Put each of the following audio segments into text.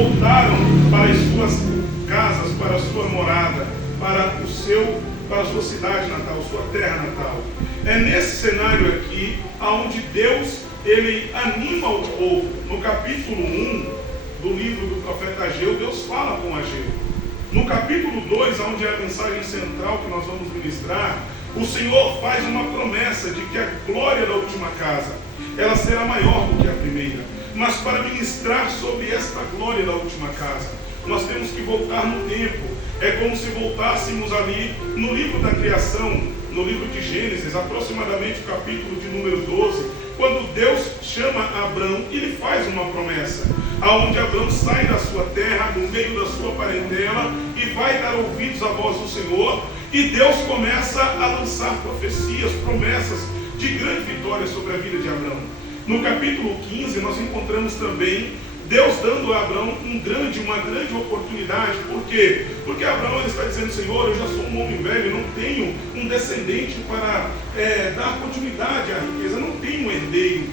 voltaram para as suas casas, para a sua morada, para a sua cidade natal, sua terra natal. É nesse cenário aqui onde Deus ele anima o povo. No capítulo 1 do livro do profeta Ageu, Deus fala com Ageu. No capítulo 2, onde é a mensagem central que nós vamos ministrar, o Senhor faz uma promessa de que a glória da última casa, ela será maior do que a primeira. Mas para ministrar sobre esta glória da última casa, nós temos que voltar no tempo. É como se voltássemos ali no livro da criação, no livro de Gênesis, aproximadamente o capítulo de número 12, quando Deus chama Abrão e lhe faz uma promessa, aonde Abrão sai da sua terra, no meio da sua parentela, e vai dar ouvidos à voz do Senhor, e Deus começa a lançar profecias, promessas de grande vitória sobre a vida de Abrão. No capítulo 15, nós encontramos também Deus dando a Abrão uma grande oportunidade. Por quê? Porque Abrão ele está dizendo: Senhor, eu já sou um homem velho, não tenho um descendente para dar continuidade à riqueza, não tenho um herdeiro.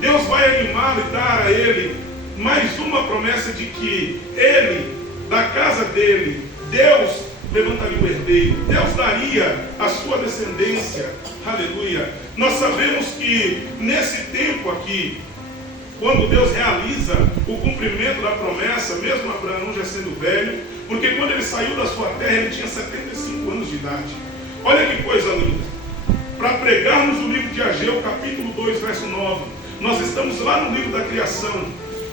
Deus vai animá-lo e dar a ele mais uma promessa de que ele, da casa dele, Deus levantaria o herdeiro, Deus daria a sua descendência. Aleluia. Nós sabemos que nesse tempo aqui, quando Deus realiza o cumprimento da promessa, mesmo Abraão já sendo velho, porque quando ele saiu da sua terra, ele tinha 75 anos de idade. Olha que coisa linda. Para pregarmos o livro de Ageu, capítulo 2, verso 9, nós estamos lá no livro da criação,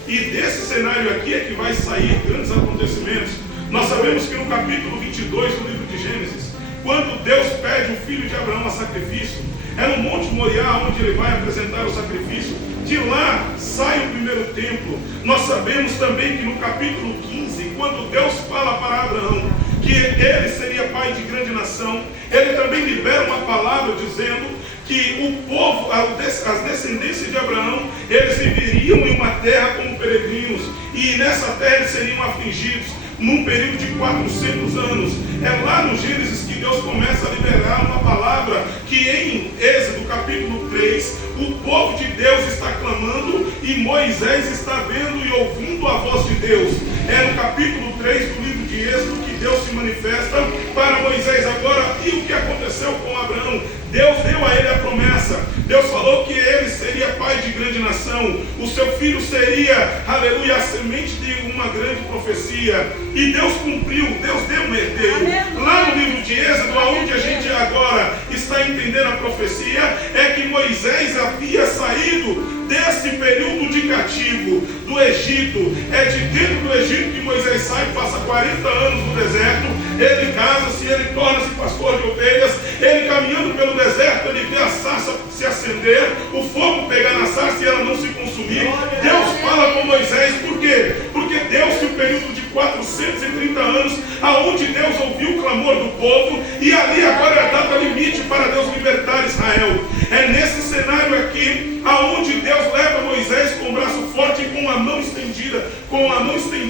e desse cenário aqui é que vai sair grandes acontecimentos. Nós sabemos que no capítulo 22 do livro de Gênesis, quando Deus pede o filho de Abraão a sacrifício, é no Monte Moriá onde ele vai apresentar o sacrifício. De lá sai o primeiro templo. Nós sabemos também que no capítulo 15, quando Deus fala para Abraão que ele seria pai de grande nação, ele também libera uma palavra dizendo que o povo, as descendências de Abraão, eles viveriam em uma terra como peregrinos, e nessa terra eles seriam afligidos num período de 400 anos. É lá no Gênesis que Deus começa a liberar uma palavra que em Êxodo capítulo 3, o povo de Deus está clamando e Moisés está vendo e ouvindo a voz de Deus. É no capítulo 3 do livro de Êxodo que Deus se manifesta para Moisés agora. E o que aconteceu com Abraão? Deus deu a ele a promessa. Deus falou que ele seria pai de grande nação. O seu filho seria, aleluia, a semente de uma grande profecia. E Deus cumpriu, Deus deu um herdeiro. Lá no livro de Êxodo, onde a gente agora está entendendo a profecia, é que Moisés havia saído desse período de cativo do Egito. É de dentro do Egito que Moisés sai, passa 40 anos no deserto, ele casa-se, ele torna-se pastor de ovelhas, ele caminhando pelo deserto, ele vê a sarça se acender, o fogo pegar na sarça e ela não se consumir. Deus fala com Moisés, por quê? Porque deu-se um período de 430 anos, aonde Deus ouviu o clamor do povo, e ali agora é a data limite para Deus libertar Israel. É nesse cenário aqui, aonde Deus leva Moisés com o braço forte e com a mão estendida,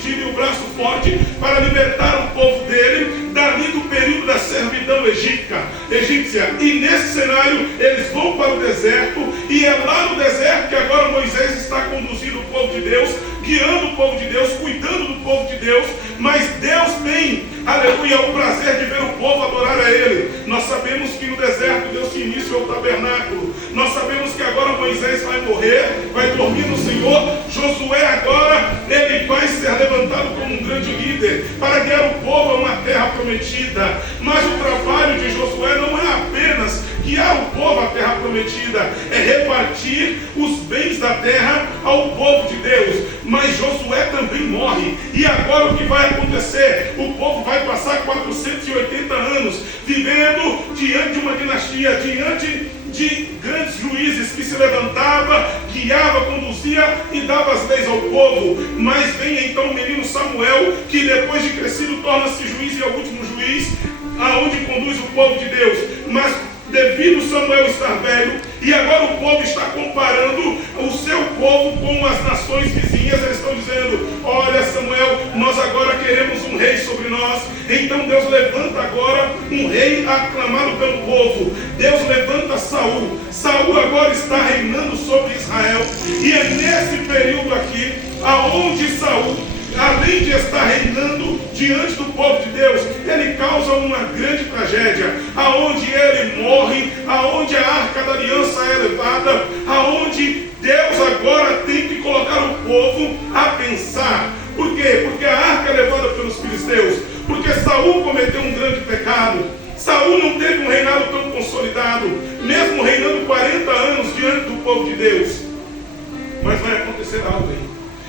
e o braço forte, para libertar o povo dele, dali do período da servidão egípcia. E nesse cenário, eles vão para o deserto, e é lá no deserto que agora Moisés está conduzindo o povo de Deus, guiando o povo de Deus, cuidando do povo de Deus. Mas Deus tem, aleluia, o prazer de ver o povo adorar a Ele. Nós sabemos que no deserto deu-se início ao tabernáculo. Nós sabemos que agora Moisés vai morrer, vai dormir no Senhor. Josué agora, ele vai ser levantado como um grande líder para guiar o povo a uma terra prometida. Mas o trabalho de Josué não é apenas guiar o povo à terra prometida, é repartir os bens da terra ao povo de Deus. Mas Josué também morre, e agora o que vai acontecer? O povo vai passar 480 anos vivendo diante de uma dinastia, diante de grandes juízes que se levantava, guiava, conduzia e dava as leis ao povo. Mas vem então o menino Samuel, que depois de crescido torna-se juiz e é o último juiz, aonde conduz o povo de Deus. Mas devido Samuel estar velho, e agora o povo está comparando o seu povo com as nações vizinhas, eles estão dizendo: olha, Samuel, nós agora queremos um rei sobre nós. Então Deus levanta agora um rei aclamado pelo povo. Deus levanta Saul. Saul agora está reinando sobre Israel, e é nesse período aqui aonde Saul, além de estar reinando diante do povo de Deus, ele causa uma grande tragédia, aonde ele morre, aonde a arca da aliança é levada, aonde Deus agora tem que colocar o povo a pensar. Por quê? Porque a arca é levada pelos filisteus, porque Saul cometeu um grande pecado. Saul não teve um reinado tão consolidado, mesmo reinando 40 anos diante do povo de Deus. Mas vai acontecer algo aí.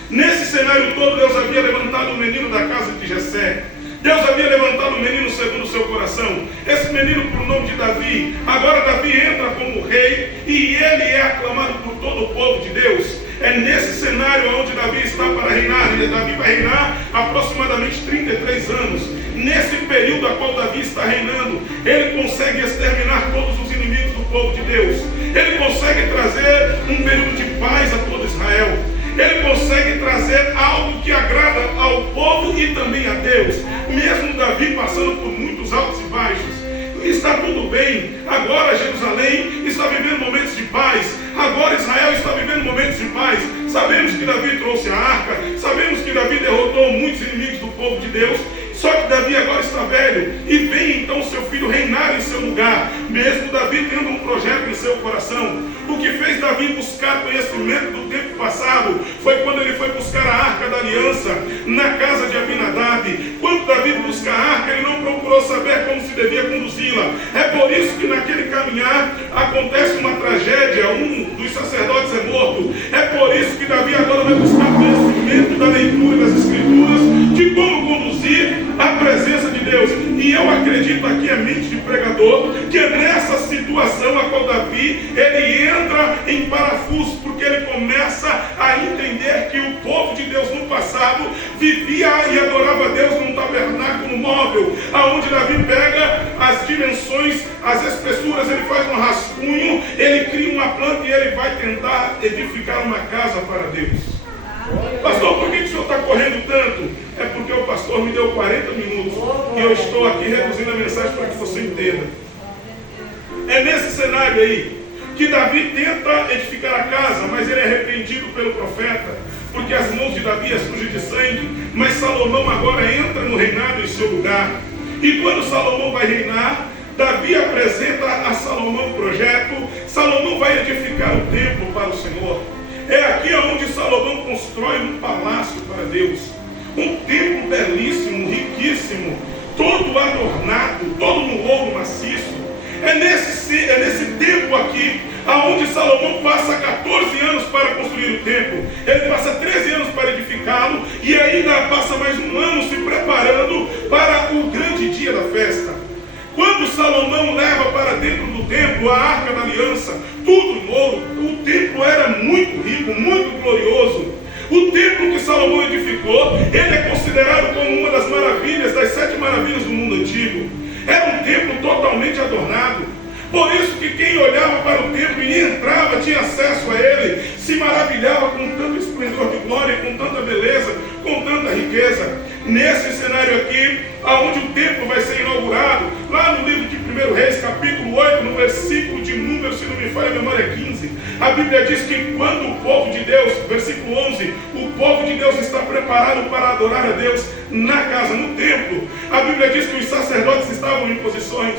Nesse cenário todo, Deus havia levantado o menino da casa de Jessé. Deus havia levantado o menino segundo o seu coração. Esse menino por nome de Davi. Agora Davi entra como rei e ele é aclamado por todo o povo de Deus. É nesse cenário onde Davi está para reinar. E Davi vai reinar aproximadamente 33 anos. Nesse período a qual Davi está reinando, ele consegue exterminar todos os inimigos do povo de Deus. Ele consegue trazer um período de paz a todo Israel. Ele consegue trazer algo que agrada ao povo e também a Deus. Mesmo Davi passando por muitos altos e baixos. Está tudo bem. Agora Jerusalém está vivendo momentos de paz. Agora Israel está vivendo momentos de paz. Sabemos que Davi trouxe a arca. Sabemos que Davi derrotou muitos inimigos do povo de Deus. Só que Davi agora está velho e vem então seu filho reinar em seu lugar, mesmo Davi tendo um projeto em seu coração. O que fez Davi buscar conhecimento do tempo passado foi quando ele foi buscar a arca da aliança na casa de Abinadab. Quando Davi busca a arca, ele não procurou saber como se devia conduzi-la. É por isso que naquele caminhar acontece uma tragédia, um dos sacerdotes é morto. É por isso que Davi agora vai buscar conhecimento da leitura das escrituras, de como conduzir a presença de Deus. E eu acredito aqui a mente de pregador, que é nessa situação a qual Davi, ele entra em parafuso, porque ele começa a entender que o povo de Deus no passado vivia e adorava Deus num tabernáculo móvel, aonde Davi pega as dimensões, as espessuras, ele faz um rascunho, ele cria uma planta e ele vai tentar edificar uma casa para Deus. Pastor, por que o senhor está correndo tanto? É porque o pastor me deu 40 minutos e eu estou aqui reduzindo a mensagem para que você entenda. É nesse cenário aí que Davi tenta edificar a casa, mas ele é repreendido pelo profeta, porque as mãos de Davi é sujas de sangue. Mas Salomão agora entra no reinado em seu lugar. E quando Salomão vai reinar, Davi apresenta a Salomão o projeto. Salomão vai edificar o templo para o Senhor. É aqui onde Salomão constrói um palácio para Deus. Um templo belíssimo, riquíssimo, todo adornado, todo no ouro maciço. É nesse tempo aqui, aonde Salomão passa 14 anos para construir o templo. Ele passa 13 anos para edificá-lo e ainda passa mais um ano se preparando para o grande dia da festa. Quando Salomão leva para dentro do templo a arca da aliança, tudo em ouro, o templo era muito rico, muito glorioso. O templo que Salomão edificou, ele é considerado como uma das maravilhas, das 7 maravilhas do mundo antigo. Era um templo totalmente adornado. Por isso que quem olhava para o templo e entrava, tinha acesso a ele, se maravilhava com tanto esplendor de glória, com tanta beleza, com tanta riqueza. Nesse cenário aqui, aonde o templo vai ser inaugurado, lá no livro de 1 Reis, capítulo 8, no versículo de número, se não me falha a memória, 15, a Bíblia diz que quando o povo de Deus, versículo 11, o povo de Deus está preparado para adorar a Deus na casa, no templo, a Bíblia diz que os sacerdotes estavam em posições.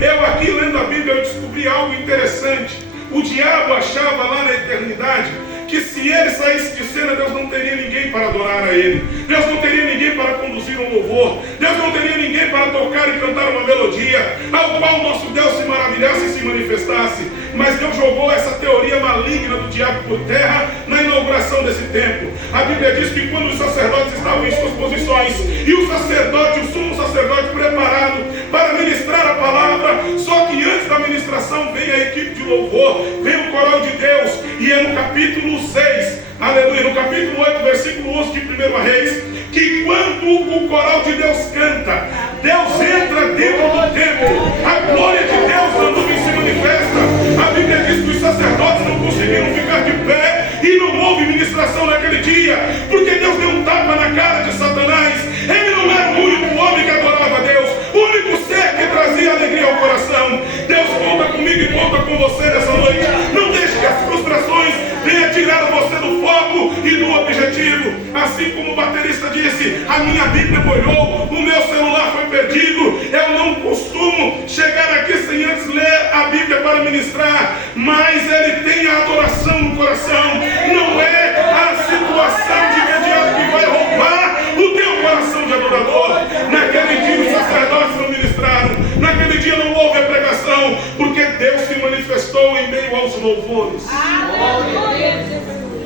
Eu aqui lendo a Bíblia, eu descobri algo interessante. O diabo achava lá na eternidade que se ele saísse de cena, Deus não teria ninguém para adorar a ele. Deus não teria ninguém para conduzir um louvor. Deus não teria ninguém para tocar e cantar uma melodia, ao qual nosso Deus se maravilhasse e se manifestasse. Mas Deus jogou essa teoria maligna do diabo por terra na inauguração desse templo. A Bíblia diz que quando os sacerdotes estavam em suas posições, e o sacerdote, o sumo sacerdote preparado para ministrar a palavra, só que antes da ministração vem a equipe de louvor, vem o coral de Deus, e é no capítulo 6, aleluia, no capítulo 8, versículo 11 de 1 Reis, que quando o coral de Deus canta, Deus entra dentro do templo, a glória de Deus na nuvem se manifesta. A Bíblia diz que os sacerdotes não conseguiram ficar de pé e não houve ministração naquele dia, porque Deus deu um tapa na cara de Satanás. Ele não era o único homem que adorava a Deus, o único ser que trazia alegria ao coração. Deus conta comigo e conta com você nessa noite. Não deixe que as frustrações venham te tiraram você do foco e do objetivo. Assim como o baterista disse, a minha Bíblia molhou, o meu celular foi perdido. Eu não costumo chegar aqui sem antes ler a Bíblia para ministrar, mas ele tem a adoração no coração. Não é a situação de imediato que vai roubar o teu coração de adorador. Naquele dia os sacerdotes não ministraram, naquele dia não houve a pregação, porque Deus se manifestou em meio aos louvores.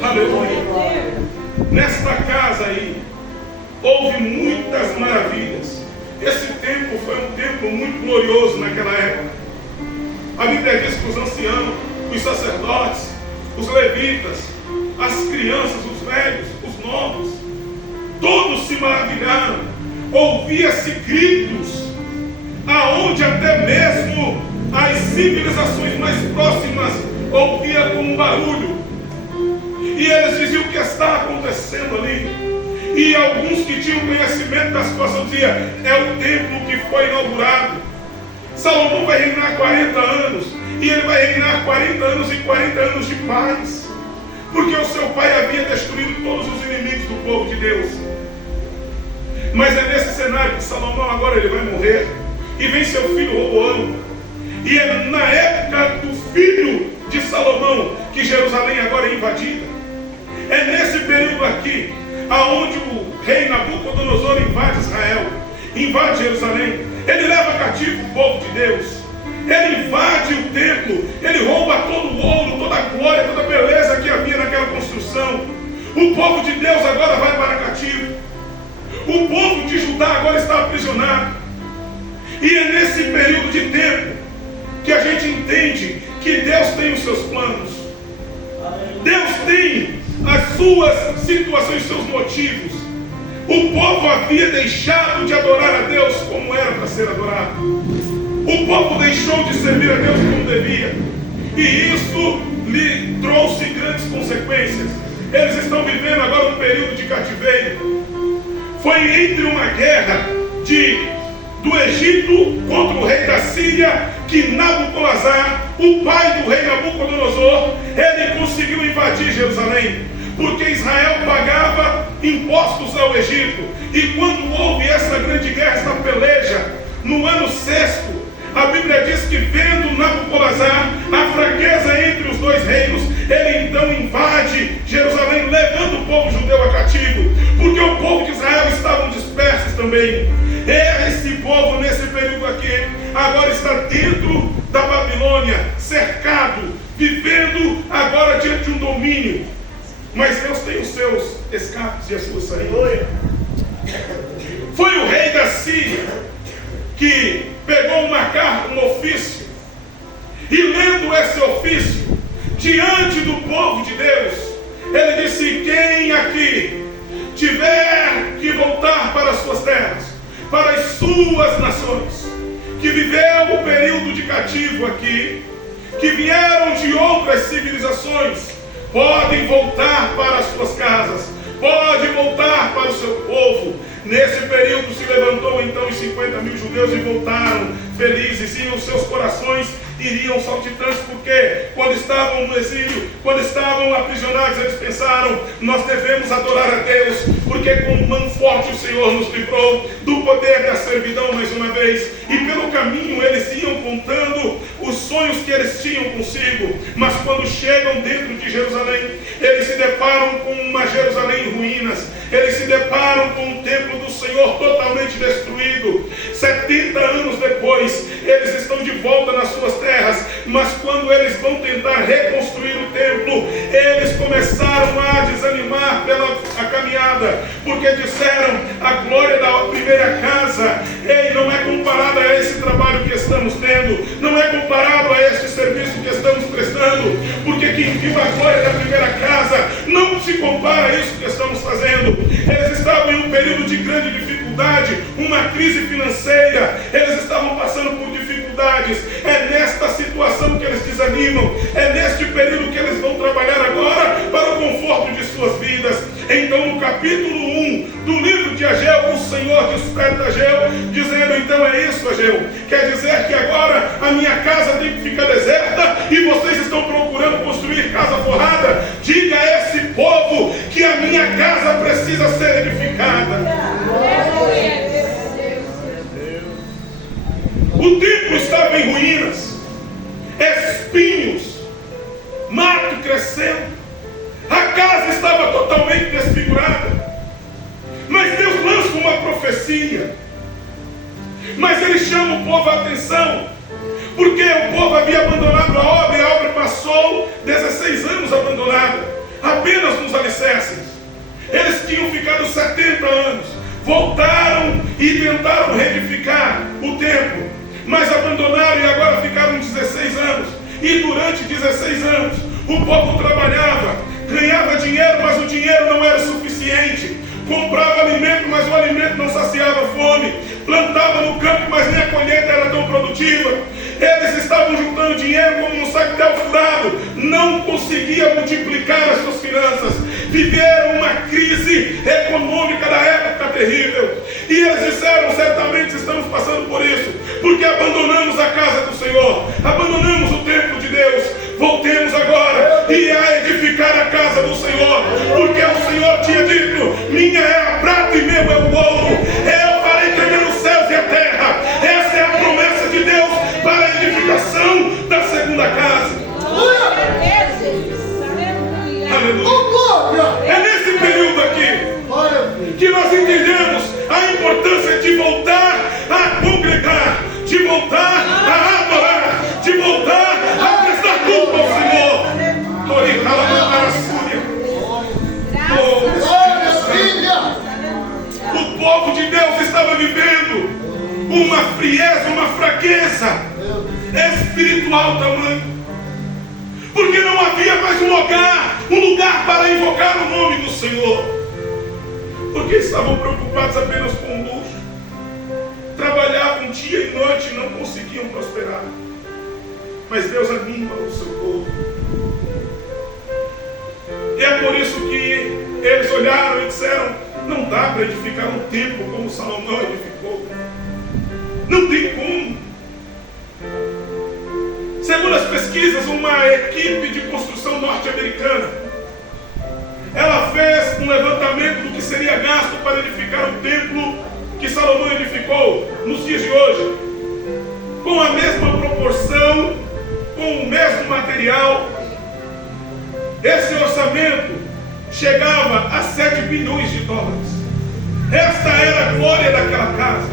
Aleluia. Nesta casa aí houve muitas maravilhas. Esse templo foi um templo muito glorioso naquela época. A Bíblia diz que os anciãos, os sacerdotes, os levitas, as crianças, os velhos, os novos, todos se maravilharam. Ouvia-se gritos, aonde até mesmo as civilizações mais próximas ouviam como um barulho. E eles diziam o que está acontecendo ali. E alguns que tinham conhecimento da situação diziam, é o templo que foi inaugurado. Salomão vai reinar 40 anos. E ele vai reinar 40 anos e 40 anos de paz. Porque o seu pai havia destruído todos os inimigos do povo de Deus. Mas é nesse cenário que Salomão agora ele vai morrer. E vem seu filho Roboão. E é na época do filho de Salomão que Jerusalém agora é invadida. É nesse período aqui aonde o rei Nabucodonosor invade Israel, invade Jerusalém. Ele leva cativo o povo de Deus. Ele invade o templo. Ele rouba todo o ouro, toda a glória, toda a beleza que havia naquela construção. O povo de Deus agora vai para cativo. O povo de Judá agora está aprisionado. E é nesse período de tempo que a gente entende que Deus tem os seus planos. Deus tem as suas situações, os seus motivos. O povo havia deixado de adorar a Deus como era para ser adorado. O povo deixou de servir a Deus como devia. E isso lhe trouxe grandes consequências. Eles estão vivendo agora um período de cativeiro. Foi entre uma guerra do Egito contra o rei da Síria que Nabucodonosor, o pai do rei Nabucodonosor, ele conseguiu invadir Jerusalém, porque Israel pagava impostos ao Egito. E quando houve essa grande guerra, essa peleja, no ano 6º, a Bíblia diz que vendo Nabucodonosor a fraqueza entre os dois reinos, ele então invade Jerusalém, levando o povo judeu a cativo, porque o povo de Israel estavam dispersos também. Esse povo nesse período aqui agora está dentro da Babilônia, cercado, vivendo agora diante de um domínio. Mas Deus tem os seus escapes e as suas saídas. Foi o rei da Síria que pegou uma carta, um ofício, e lendo esse ofício diante do povo de Deus, ele disse: quem aqui tiver que voltar para as suas terras, para as suas nações, que viveu o período de cativo aqui, que vieram de outras civilizações, podem voltar para as suas casas, pode voltar para o seu povo. Nesse período se levantou então os 50.000 judeus e voltaram felizes, e os seus corações iriam saltitantes, porque quando estavam no exílio, quando estavam aprisionados, eles pensaram: nós devemos adorar a Deus, porque com mão forte o Senhor nos livrou do poder da servidão mais uma vez. E pelo caminho eles iam contando os sonhos que eles tinham consigo. Mas quando chegam dentro de Jerusalém, eles se deparam com uma Jerusalém em ruínas. Eles se deparam com o templo do Senhor totalmente destruído. 70 anos depois, eles estão de volta nas suas terras, mas quando eles vão tentar reconstruir o templo, eles começaram a desanimar pela caminhada, porque disseram: a glória da primeira casa não é comparada a esse trabalho que estamos tendo, não é comparado a este serviço que estamos prestando, porque quem viu a glória da primeira casa não se compara a isso que estamos fazendo. Eles estavam em um período de grande dificuldade, uma crise financeira, eles estavam passando por dificuldades. É nesta situação que eles desanimam, é neste período que eles vão trabalhar agora para o conforto de suas vidas. Então, no capítulo 1 do livro de Ageu, o Senhor desperta Ageu, dizendo: então é isso, Ageu. Quer dizer que agora a minha casa tem que ficar deserta e vocês estão procurando construir casa forrada? Diga a esse povo que a minha casa precisa ser edificada. O templo estava em ruínas, espinhos, mato crescendo, a casa estava totalmente desfigurada. Mas Deus lança uma profecia, mas Ele chama o povo a atenção, porque o povo havia abandonado a obra, e a obra passou 16 anos abandonada, apenas nos alicerces. Eles tinham ficado 70 anos, voltaram e tentaram reedificar o templo, mas abandonaram e agora ficaram 16 anos. E durante 16 anos o povo trabalhava, ganhava dinheiro, mas o dinheiro não era suficiente. Comprava alimento, mas o alimento não saciava a fome. Plantava no campo, mas nem a colheita era tão produtiva. Eles estavam juntando dinheiro como um sactel furado, não conseguia multiplicar as suas finanças. Viveram uma crise econômica da época terrível. E eles disseram: certamente estamos passando por isso, porque abandonamos a casa do Senhor, abandonamos o templo de Deus. Voltemos agora e a edificar a casa do Senhor, porque o Senhor tinha dito: minha é a prata e meu é o ouro, eu farei tremer os céus e a terra. Essa é a promessa de Deus para a edificação da segunda casa. Aleluia. É nesse período aqui que nós entendemos a importância de voltar a congregar, de voltar a adorar, de voltar a prestar culto ao Senhor. O povo de Deus estava vivendo uma frieza, uma fraqueza espiritual tamanho, porque não havia mais um lugar para invocar o nome do Senhor, porque estavam preocupados apenas com o luxo, trabalhavam dia e noite e não conseguiam prosperar. Mas Deus anima o seu povo, e é por isso que eles olharam e disseram: não dá para edificar um templo como Salomão edificou, não tem como. Segundo as pesquisas, uma equipe de construção norte-americana, ela fez um levantamento do que seria gasto para edificar o templo que Salomão edificou nos dias de hoje, com a mesma proporção, com o mesmo material. Esse orçamento chegava a 7 bilhões de dólares. Esta era a glória daquela casa,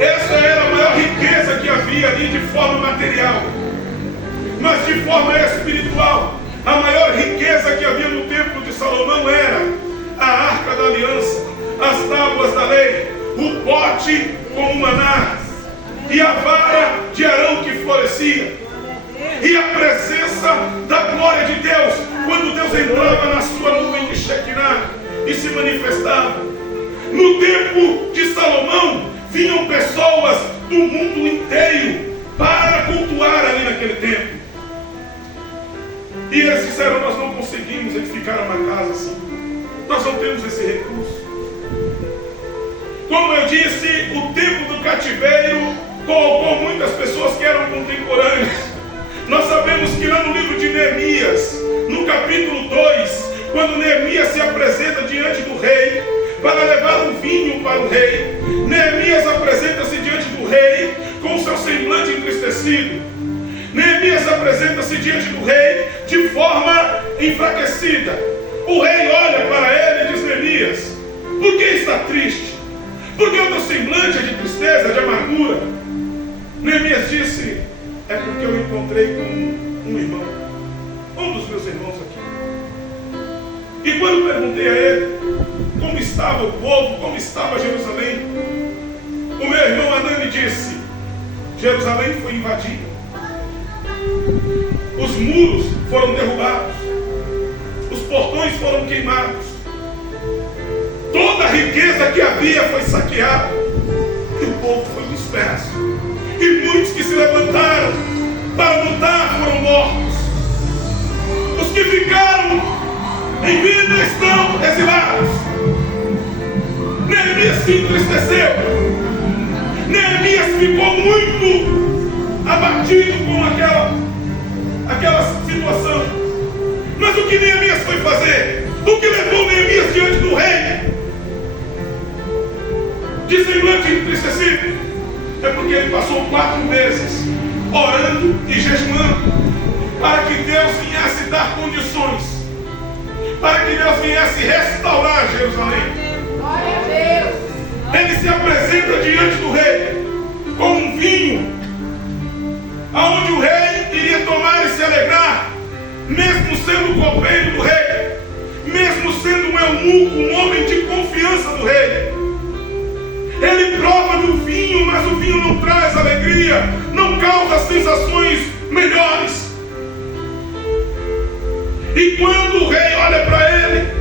esta era a maior riqueza que havia ali de forma material. Mas de forma espiritual, a maior riqueza que havia no templo de Salomão era a arca da aliança, as tábuas da lei, o pote com o maná e a vara de Arão que florescia, e a presença da glória de Deus, quando Deus entrava na sua nuvem de Shekinah e se manifestava. No tempo de Salomão vinham pessoas do mundo inteiro para cultuar ali naquele templo. E eles disseram: nós não conseguimos edificar uma casa assim, nós não temos esse recurso. Como eu disse, o tempo do cativeiro colocou muitas pessoas que eram contemporâneas. Nós sabemos que lá no livro de Neemias, no capítulo 2, quando Neemias se apresenta diante do rei para levar um vinho para o rei, Neemias apresenta-se diante do rei com seu semblante entristecido. Neemias apresenta-se diante do rei de forma enfraquecida. O rei olha para ele e diz: Neemias, por que está triste? Por que o teu semblante é de tristeza, de amargura? Neemias disse: é porque eu encontrei com um irmão, um dos meus irmãos aqui. E quando perguntei a ele como estava o povo, como estava Jerusalém, o meu irmão Anani disse: Jerusalém foi invadida, os muros foram derrubados, os portões foram queimados, toda a riqueza que havia foi saqueada, e o povo foi disperso, e muitos que se levantaram para lutar foram mortos. Os que ficaram em vida estão exilados. Neemias se entristeceu. Neemias ficou muito abatido com aquela situação. Mas o que Neemias foi fazer? O que levou Neemias diante do rei de semblante entristecido? É porque ele passou 4 meses orando e jejuando para que Deus viesse dar condições, para que Deus viesse restaurar Jerusalém. Glória a Deus. Ele se apresenta diante do rei com um vinho, aonde o rei iria tomar e se alegrar, mesmo sendo o copeiro do rei, mesmo sendo um eunuco, um homem de confiança do rei. Ele prova do vinho, mas o vinho não traz alegria, não causa sensações melhores. E quando o rei olha para ele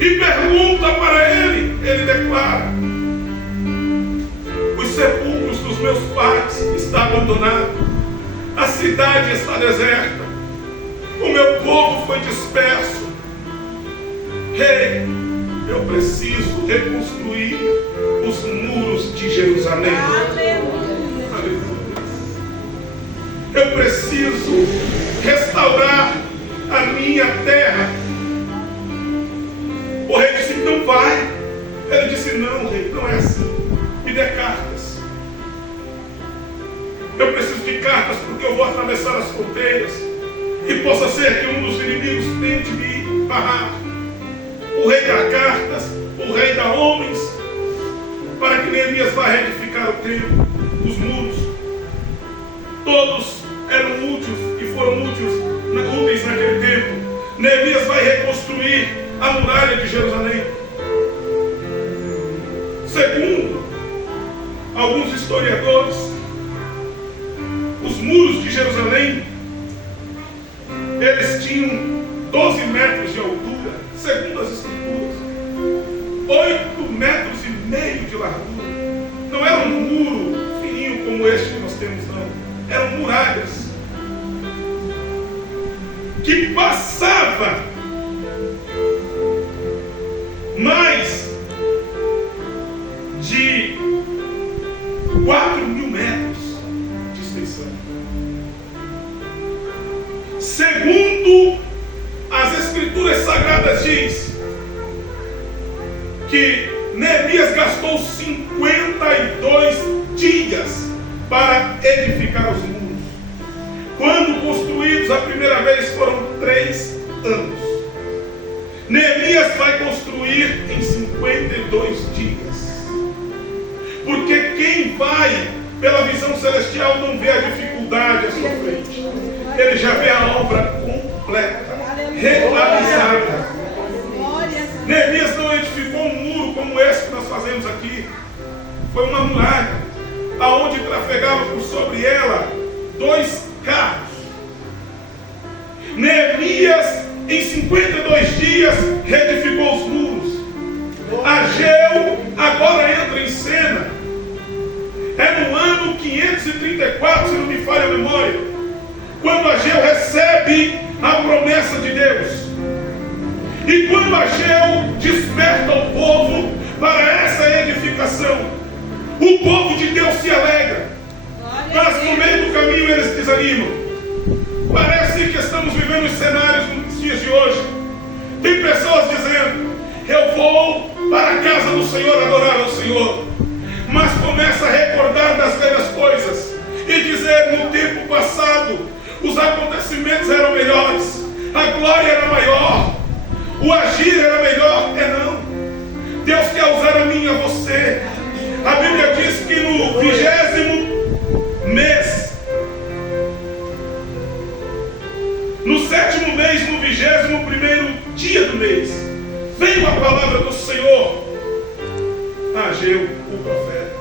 e pergunta para ele, ele declara: os sepulcros dos meus pais estão abandonados, a cidade está deserta, o meu povo foi disperso. Rei, eu preciso reconstruir os muros de Jerusalém. Aleluia. Eu preciso restaurar a minha terra. O rei disse: então vai. Ele disse: não, rei, não é assim. Me dê cartas. Eu preciso de cartas porque eu vou atravessar as fronteiras e possa ser que um dos inimigos tente me barrar. O rei dá cartas, o rei dá homens, para que Neemias vá reedificar o templo, os muros. Todos eram úteis e foram úteis naquele tempo. Neemias vai reconstruir a muralha de Jerusalém. Segundo alguns historiadores, os muros de Jerusalém, eles tinham 12 metros de altura, segundo as escrituras, 8,5 metros de largura. Não era um muro fininho como este que nós temos, não. Eram muralhas que passava mais de 4.000 metros de extensão. Segundo as escrituras sagradas diz que Neemias gastou 52 dias para edificar os muros. Quando construídos a primeira vez foram 3 anos. Neemias vai construir em 52 dias. Porque quem vai pela visão celestial não vê a dificuldade à sua frente. Ele já vê a obra completa, realizada. Neemias não edificou um muro como esse que nós fazemos aqui. Foi uma muralha, aonde trafegava por sobre ela 2 carros. Neemias, em 52 dias, reedificou os muros. Ageu agora entra em cena. É no ano 534, se não me falha a memória, quando Ageu recebe a promessa de Deus. E quando Ageu desperta o povo para essa edificação, o povo de Deus se alegra. Mas no meio do caminho eles desanimam. Parece que estamos vivendo os cenários nos dias de hoje. Tem pessoas dizendo: eu vou para a casa do Senhor adorar ao Senhor. Mas começa a recordar das velhas coisas e dizer: no tempo passado os acontecimentos eram melhores, a glória era maior, o agir era melhor. Não. Deus quer usar a mim e a você. A Bíblia diz que no 20º mês, no 7º mês, no 21º dia do mês, veio a palavra do Senhor a Ageu, o profeta.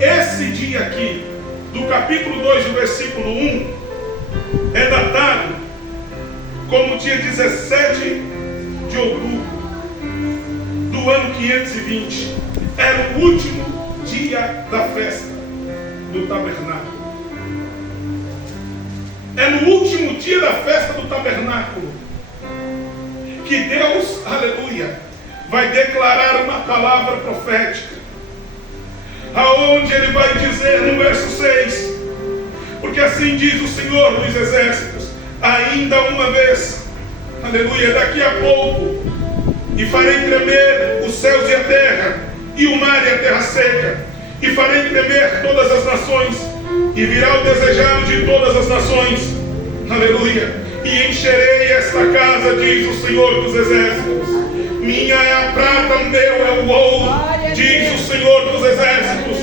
Esse dia aqui, do capítulo 2, do versículo 1, é datado como dia 17 de outubro do ano 520. Era o último dia da festa do tabernáculo. É no último dia da festa do tabernáculo que Deus, aleluia, vai declarar uma palavra profética, aonde ele vai dizer no verso 6, porque assim diz o Senhor dos Exércitos: ainda uma vez, aleluia, daqui a pouco, e farei tremer os céus e a terra, e o mar e a terra seca, e farei tremer todas as nações, e virá o desejado de todas as nações, aleluia, e encherei esta casa, diz o Senhor dos Exércitos. Minha é a prata, meu é o ouro, diz o Senhor dos Exércitos.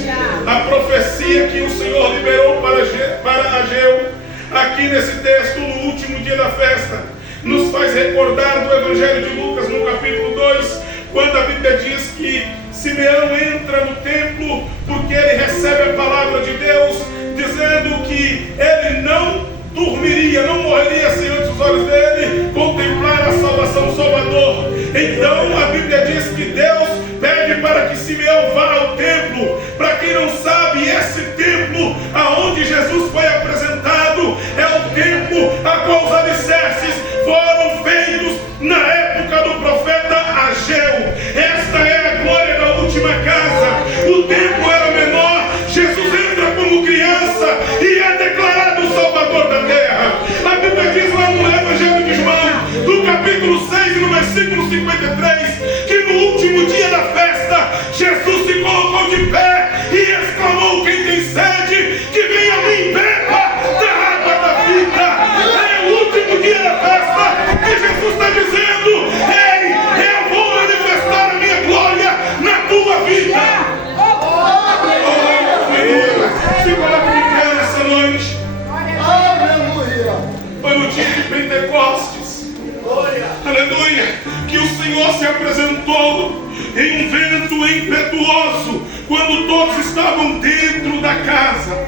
A profecia que o Senhor liberou para Ageu, aqui nesse texto, no último dia da festa, nos faz recordar do Evangelho de Lucas, no capítulo 2, quando a Bíblia diz que Simeão entra no templo porque ele recebe a palavra de Deus, dizendo que ele não dormiria, não morreria sem antes os olhos dele contemplar a salvação do Salvador. Então a Bíblia diz que Deus pede para que Simeão vá ao templo. Para quem não sabe, esse templo aonde Jesus foi apresentado é o templo a qual os alicerces foram feitos na época do profeta Ageu. Esta é a glória da última casa. O templo era menor, Jesus entra como criança e é declarado o Salvador da terra. A Bíblia diz lá no Evangelho de João, no capítulo 6 e no versículo 53, que no último dia da festa, Jesus se colocou de pé e exclamou: quem tem sede, que venha a mim, beba da água da vida. É o último dia da festa que Jesus está dizendo: ei, eu vou manifestar a minha glória na tua vida. Se coloque de pé nessa noite. Foi no dia de Pentecostes, aleluia, que o Senhor se apresentou em um vento impetuoso, quando todos estavam dentro da casa.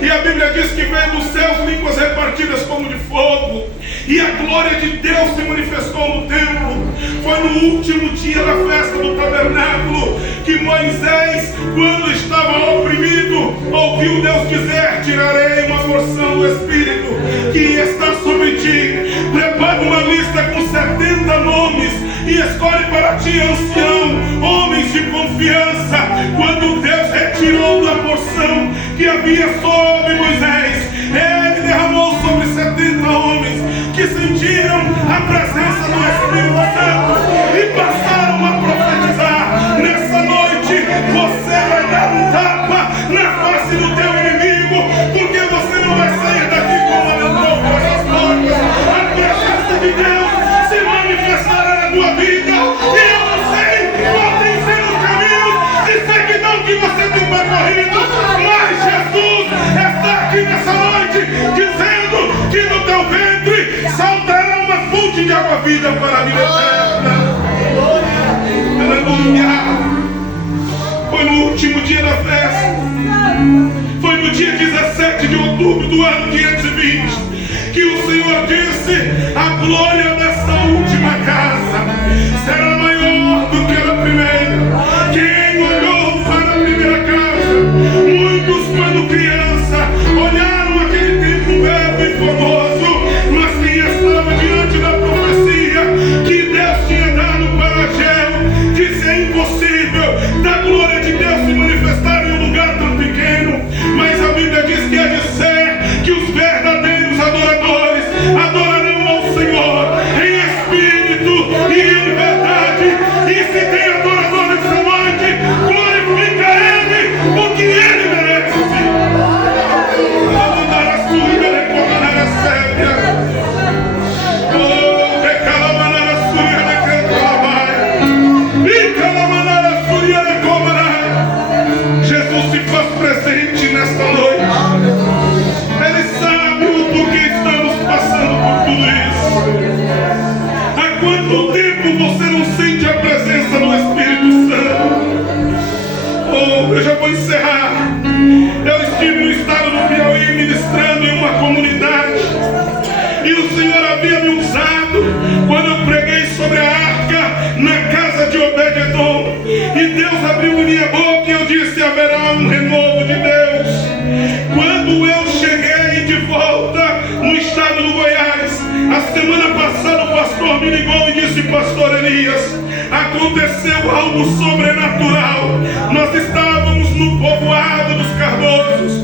E a Bíblia diz que veio dos céus línguas repartidas como de fogo, e a glória de Deus se manifestou no templo. Foi no último dia da festa do tabernáculo que Moisés, quando estava oprimido, ouviu Deus dizer: tirarei uma porção do Espírito que está sobre ti. Prepara uma lista com 70 nomes e escolhe para ti ancião, homens de confiança. Quando Deus retirou da porção que havia sobre Moisés, ele derramou sobre 70 homens que sentiram a presença do Espírito Santo e passaram a profetizar. Nessa noite você vai dar um tapa na face do teu inimigo, porque você não vai sair daqui como entrou por essas portas. A presença de Deus se manifestará na tua vida, e eu não sei qual tem sido os caminhos de seguidão que você tem percorrido, mas Jesus está aqui nessa noite dizendo que no teu ventre saltará uma fonte de água vida para a vida eterna. Aleluia. Foi no último dia da festa, foi no dia 17 de outubro do ano 520, que o Senhor disse: a glória desta última casa será maior do que a primeira. Quem olhou para a primeira casa, muitos quando criança olharam aquele templo belo e formoso, mas quem estava diante da profecia que Deus tinha dado para Ageu disse: é impossível da glória de Deus se manifestar em um lugar tão pequeno. Mas a Bíblia diz que é de ser que os verdadeiros adoradores adorarão ao Senhor em espírito e em verdade. E se tem adoradores essa noite, glorifica Ele, porque Ele merece. Jesus se faz presente nesta noite. Ele sabe o do que estamos passando por tudo isso. Há quanto tempo você não sente a presença do Espírito Santo? Oh, eu já vou encerrar. Eu estive no estado do Piauí ministrando em uma comunidade, e o Senhor havia me usado quando eu preguei sobre a arca na casa de Obed-Edom. E Deus abriu minha boca e eu disse: haverá um renovo de Deus. Quando eu cheguei de volta no estado do Goiás, a semana passada o pastor me ligou e disse: pastor Elias, aconteceu algo sobrenatural. Nós estávamos no povoado dos Cardosos,